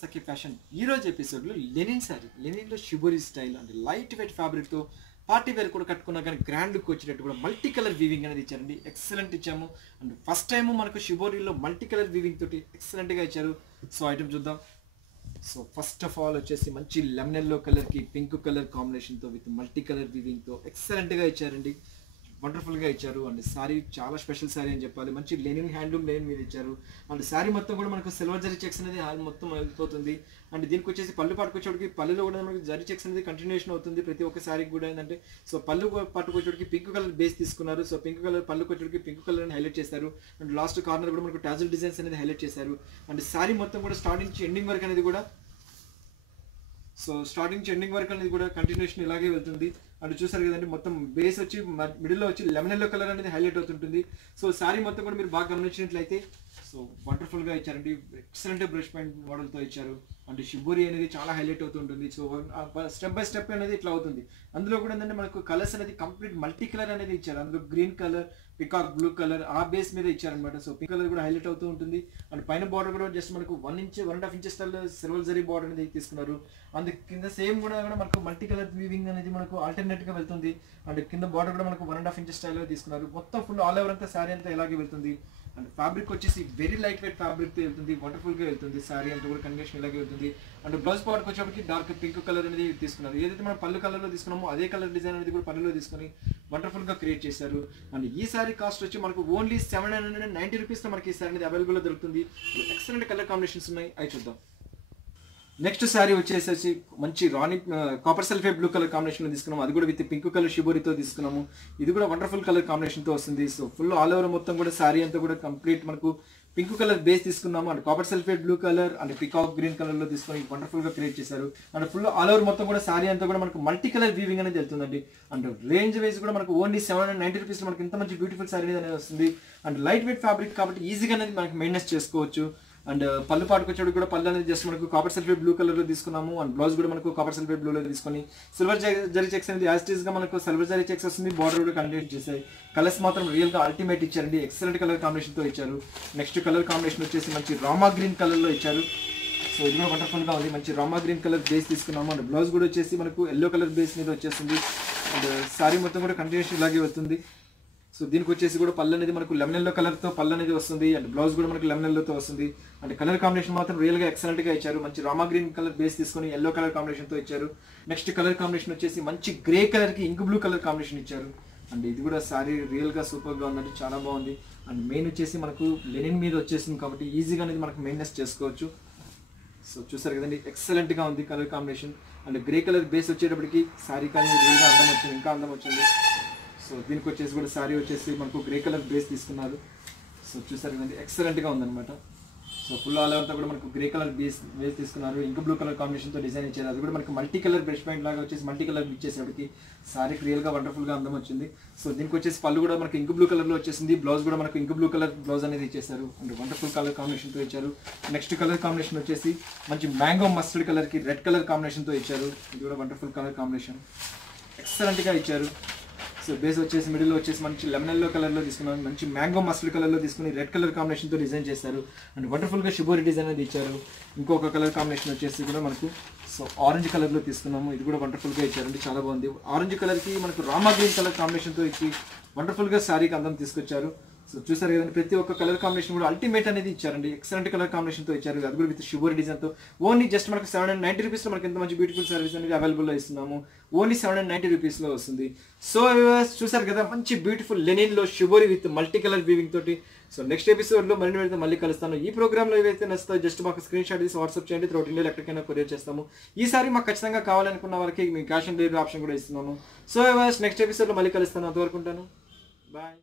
సఖీ fashion ఈ రోజు ఎపిసోడ్లో లెనిన్ శారీ లెనిన్లో షిబోరి స్టైల్ అంటే లైట్ వెయిట్ ఫ్యాబ్రిక్తో పార్టీ వేర్ కూడా కట్టుకున్నా కానీ గ్రాండ్ లుక్ వచ్చేటట్టు కూడా మల్టీ కలర్ వీవింగ్ అనేది ఇచ్చారండి. ఎక్సలెంట్ ఇచ్చాము. అండ్ ఫస్ట్ టైం మనకు షిబోరిలో మల్టీ కలర్ వీవింగ్ తోటి ఎక్సలెంట్గా ఇచ్చారు. సో ఐటమ్ చూద్దాం. సో ఫస్ట్ ఆఫ్ ఆల్ వచ్చేసి మంచి లెమన్ ఎల్లో కలర్కి పింక్ కలర్ కాంబినేషన్తో విత్ మల్టీ కలర్ వీవింగ్తో ఎక్సలెంట్గా ఇచ్చారండి. వండర్ఫుల్గా ఇచ్చారు. అండ్ శారీ చాలా స్పెషల్ శారీ అని చెప్పాలి. మంచి లెనిన్ హ్యాండ్లూమ్ లెనిన్ మీద ఇచ్చారు. అండ్ శారీ మొత్తం కూడా మనకు సిల్వర్ జరీ చెక్స్ అనేది మొత్తం వెళ్ళిపోతుంది. అండ్ దీనికి వచ్చేసి పళ్ళు పట్టుకొచ్చేటికి పళ్ళులో కూడా మనకి జరీ చెక్స్ అనేది కంటిన్యూషన్ అవుతుంది ప్రతి ఒక్క శారీకి కూడా. ఏంటంటే సో పళ్ళు పట్టుకొచ్చేటికి పింక్ కలర్ బేస్ తీసుకున్నారు. సో పింక్ కలర్ పళ్ళు కొచ్చేటికి పింక్ కలర్ అని హైలైట్ చేశారు. అండ్ లాస్ట్ కార్నర్ కూడా మనకు టాజల్ డిజైన్స్ అనేది హైలైట్ చేశారు. అండ్ శారీ మొత్తం కూడా స్టార్టింగ్ నుంచి ఎండింగ్ వరకు అనేది కూడా కంటిన్యూషన్ ఇలాగే వెళ్తుంది. అండ్ చూసారు కదండి, మొత్తం బేస్ వచ్చి మిడిల్లో వచ్చి లెమన్ ఎల్లో కలర్ అనేది హైలైట్ అవుతుంటుంది. సో శారీ మొత్తం కూడా మీరు బాగా గమనించినట్లయితే సో వండర్ఫుల్గా ఇచ్చారండి. ఎక్సలెంట్ బ్రష్ పాయింట్ మోడల్తో ఇచ్చారు. అంటే షిబోరి అనేది చాలా హైలైట్ అవుతుంటుంది. సో స్టెప్ బై స్టెప్ అనేది ఇట్లా అవుతుంది. అందులో కూడా ఏంటంటే మనకు కలర్స్ అనేది కంప్లీట్ మల్టీ కలర్ అనేది ఇచ్చారు. అందులో green colour, peacock blue colour ఆ బేస్ మీద ఇచ్చారనమాట. సో పింక్ కలర్ కూడా హైలైట్ అవుతూ ఉంటుంది. అండ్ పైన బార్డర్ కూడా జస్ట్ మనకు 1.5 ఇంచెస్ సిల్వర్ జరీ బార్డర్ అనేది తీసుకున్నారు. అండ్ కింద సేమ్ కూడా మనకు మల్టీ కలర్ వీవింగ్ అనేది మనకు ఆల్టర్నేట్ గా వెళ్తుంది. అండ్ కింద బార్డర్ కూడా మనకు 1.5 ఇంచెస్ స్టైల్లో తీసుకున్నారు. మొత్తం ఫుల్ ఆల్ ఓవర్ అంతా శారీ అంతా ఇలాగే వెళ్తుంది. అండ్ ఫ్యాబ్రిక్ వచ్చేసి వెరీ లైట్ వెయిట్ ఫ్యాబ్రిక్తో వెళ్తుంది. వండర్ఫుల్గా వెళ్తుంది. శారీ అంతా కూడా కండిషన్ ఇలాగే వెళ్తుంది. అండ్ బ్లౌజ్ పార్ట్కి వచ్చేప్పటికి డార్క్ పింక్ కలర్ అనేది తీసుకున్నారు. ఏదైతే మనం పళ్ళు కలర్లో తీసుకున్నామో అదే కలర్ డిజైన్ అనేది కూడా పళ్ళులో తీసుకొని వండర్ఫుల్గా క్రియేట్ చేశారు. అండ్ ఈ శారీ కాస్ట్ వచ్చి మనకు ఓన్లీ 790 రూపీస్తో మనకి ఈ శారీ అనేది అవైలబుల్లో దొరుకుతుంది. ఎక్సలెంట్ కలర్ కాంబినేషన్స్ ఉన్నాయి, అవి చూద్దాం. నెక్స్ట్ శారీ వచ్చేసి మంచి రాణి కాపర్ సల్ఫేట్ బ్లూ కలర్ కాంబినేషన్లో తీసుకున్నాము. అది కూడా విత్ పింక్ కలర్ షిబోరితో తీసుకున్నాము. ఇది కూడా వండర్ఫుల్ కలర్ కాంబినేషన్తో వస్తుంది. సో ఫుల్ ఆల్ ఓవర్ మొత్తం కూడా శారీ అంతా కూడా కంప్లీట్ మనకు పింక్ కలర్ బేస్ తీసుకున్నాము. And copper sulphate blue colour and peacock green కలర్లో తీసుకొని వండర్ఫుల్గా క్రియేట్ చేశారు. అండ్ ఫుల్ ఆల్ ఓవర్ మొత్తం కూడా శారీ అంతా కూడా మనకు మల్టీ కలర్ వీవింగ్ అనేది వెళ్తుందండి. అండ్ రేంజ్ వైజ్ కూడా మనకు ఓన్లీ 790 రూపీస్లో మనకి ఇంత మంచి బ్యూటిఫుల్ శారీ అనేది వస్తుంది. అండ్ లైట్ వెయిట్ ఫ్యాబ్రిక్ కాబట్టి ఈజీగా అనేది మనకి మెయింటెనెన్స్ చేసుకోవచ్చు. అండ్ పళ్ళు పాటుకొచ్చేది కూడా పళ్ళు అనేది జస్ట్ మనకు కాపర్ సల్ఫేట్ బ్లూ కలర్లో తీసుకున్నాము. అండ్ బ్లౌజ్ కూడా మనకు కాపర్ సల్ఫేట్ బ్లూలో తీసుకొని సిల్వర్ జరీ చెక్స్ అనేది యాజ్ గా మనకు సిల్వర్ జరీ చెక్స్ వస్తుంది. బార్డర్ కూడా కంటిన్యూ చేశాయి. కలర్స్ మాత్రం రియల్గా అల్టిమేట్ ఇచ్చారండి. ఎక్సలెంట్ కలర్ కాంబినేషన్తో ఇచ్చారు. నెక్స్ట్ కలర్ కాంబినేషన్ వచ్చేసి మంచి రామా గ్రీన్ కలర్లో ఇచ్చారు. సో ఇది కూడా వండర్ఫుల్గా ఉంది. మంచి రామా గ్రీన్ కలర్ బేస్ తీసుకున్నాము. అండ్ బ్లౌజ్ కూడా వచ్చేసి మనకు ఎల్లో కలర్ బేస్ మీద వచ్చేస్తుంది. అండ్ శారీ మొత్తం కూడా కంటిన్యూషన్ ఇలాగే వస్తుంది. సో దీనికి వచ్చేసి కూడా పళ్ళు అనేది మనకు లెమన్ ఎల్లో కలర్తో పళ్ళు అనేది వస్తుంది. అండ్ బ్లౌజ్ కూడా మనకు లెమన్ ఎల్లోతో వస్తుంది. అండ్ కలర్ కాంబినేషన్ మాత్రం రియల్గా ఎక్సలెంట్గా ఇచ్చారు. మంచి రామా గ్రీన్ కలర్ బేస్ తీసుకొని ఎల్లో కలర్ కాంబినేషన్తో ఇచ్చారు. నెక్స్ట్ కలర్ కాంబినేషన్ వచ్చేసి మంచి గ్రే కలర్కి ఇంక్ బ్లూ కలర్ కాంబినేషన్ ఇచ్చారు. అండ్ ఇది కూడా శారీ రియల్గా సూపర్గా ఉందండి, చాలా బాగుంది. అండ్ మెయిన్ వచ్చేసి మనకు లెనిన్ మీద వచ్చేసింది కాబట్టి ఈజీగా అనేది మనకు మెయింటెనెన్స్ చేసుకోవచ్చు. సో చూసారు కదండి, ఎక్సలెంట్గా ఉంది colour combination. And grey colour base వచ్చేటప్పటికి శారీ కానీ రియల్గా అందం వచ్చింది, ఇంకా అందం వచ్చింది. సో దీనికి వచ్చేసి కూడా శారీ వచ్చేసి మనకు గ్రే కలర్ బేస్ తీసుకున్నారు. సో చూసారు కదండి, ఎక్సలెంట్గా ఉందన్నమాట. సో ఫుల్ ఆల్ అంతా కూడా మనకు గ్రే కలర్ బేస్ తీసుకున్నారు. ఇంకా బ్లూ కలర్ కాంబినేషన్తో డిజైన్ ఇచ్చారు. అది కూడా మనకు మల్టీ కలర్ బ్రష్ పాయింట్ లాగా వచ్చేసి మల్టీ కలర్ ఇచ్చేసేపటికి శారీకి రియల్గా వండర్ఫుల్గా అందం వచ్చింది. సో దీనికి వచ్చేసి పళ్ళు కూడా మనకు ఇంక్ బ్లూ కలర్లో వచ్చేసింది. బ్లౌజ్ కూడా మనకు ఇంక్ బ్లూ కలర్ బ్లౌజ్ అనేది ఇచ్చేసారు. అండ్ వండర్ఫుల్ కలర్ కాంబినేషన్తో ఇచ్చారు. నెక్స్ట్ కలర్ కాంబినేషన్ వచ్చేసి మంచి మ్యాంగో మస్టర్డ్ కలర్కి రెడ్ కలర్ కాంబినేషన్తో ఇచ్చారు. ఇది కూడా వండర్ఫుల్ కలర్ కాంబినేషన్, ఎక్సలెంట్గా ఇచ్చారు. సో బేస్ వచ్చేసి మిడిల్లో వచ్చేసి మంచి లెమన్ ఎల్లో కలర్లో తీసుకున్నాను. మంచి మ్యాంగో మస్టర్డ్ కలర్లో తీసుకుని రెడ్ కలర్ కాంబినేషన్తో డిజైన్ చేశారు. అండ్ వండర్ఫుల్గా షిబోరి డిజైన్ అనేది ఇచ్చారు. ఇంకొక కలర్ కాంబినేషన్ వచ్చేసి కూడా మనకు సో ఆరెంజ్ కలర్లో తీసుకున్నాము. ఇది కూడా వండర్ఫుల్గా ఇచ్చారండి, చాలా బాగుంది. ఆరెంజ్ కలర్కి మనకు రామా గ్రీన్ కలర్ కాంబినేషన్తో ఇచ్చి వండర్ఫుల్గా శారీకి అందం తీసుకొచ్చారు. సో చూసారు కదండి, ప్రతి ఒక్క కలర్ కాంబినేషన్ కూడా అల్టిమేట్ అనేది ఇచ్చారండి. ఎక్సలెంట్ కలర్ కాంబినేషన్తో ఇచ్చారు. అది కూడా విత్ షిబోరి డిజైన్తో ఓన్లీ జస్ట్ మనకు 790 రూపీస్లో మనకి ఎంత మంచి బ్యూటిఫుల్ సర్వీస్ అనేది అవైలబుల్లో ఇస్తున్నాము. ఓన్లీ 790 రూపీస్లో వస్తుంది. సో చూసారు కదా, మంచి బ్యూటిఫుల్ లెనిన్లో shibori with multi colour weaving తోటి. సో నెక్స్ట్ ఎపిసోడ్లో మరిన్ని పెడితే మళ్ళీ కలుస్తాను. ఈ ప్రోగ్రామ్లో ఏవైతే నచ్చుతాయో జస్ట్ మాకు స్క్రీన్ షాట్ తీసి వాట్సాప్ చేయండి. త్రూఅవుట్ ఇండియాలో ఎక్కడికైనా కొరియర్ చేస్తాము. ఈసారి మాకు ఖచ్చితంగా కావాలనుకున్న వాళ్ళకి మీ క్యాష్ ఆన్ డెలివరీ ఆప్షన్ కూడా ఇస్తున్నాము. సో నెక్స్ట్ ఎపిసోడ్లో మళ్ళీ కలుస్తాను. అంతవరకు ఉంటాను, బాయ్.